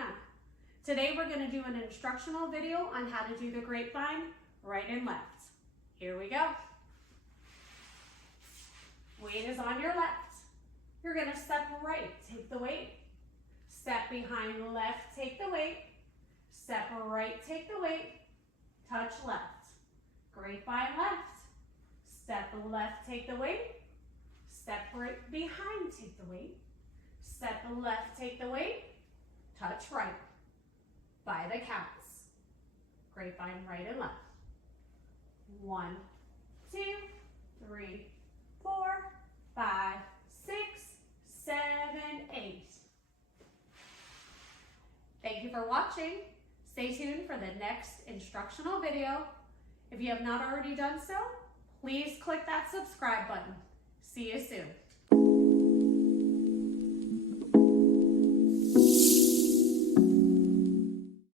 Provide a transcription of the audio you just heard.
Tina. Today we're going to do an instructional video on how to do the grapevine right and left. Here we go. Weight is on your left. You're going to step right, take the weight. Step behind left, take the weight. Step right, take the weight. Touch left. Grapevine left. Step left, take the weight. Step right behind, take the weight. Step left, take the weight. Touch right. By the counts. Grapevine right and left. 1, 2, 3, 4, 5, 6, 7, 8. Thank you for watching. Stay tuned for the next instructional video. If you have not already done so, please click that subscribe button. See you soon.